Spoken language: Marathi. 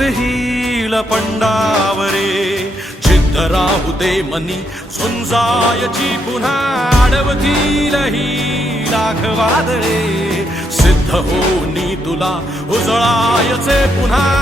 हिल पंडावरे. चित्त राहू दे मनी सुंजायची पुन्हा अडवतील ही लाख वादळे सिद्ध होनी तुला उजळायचे पुन्हा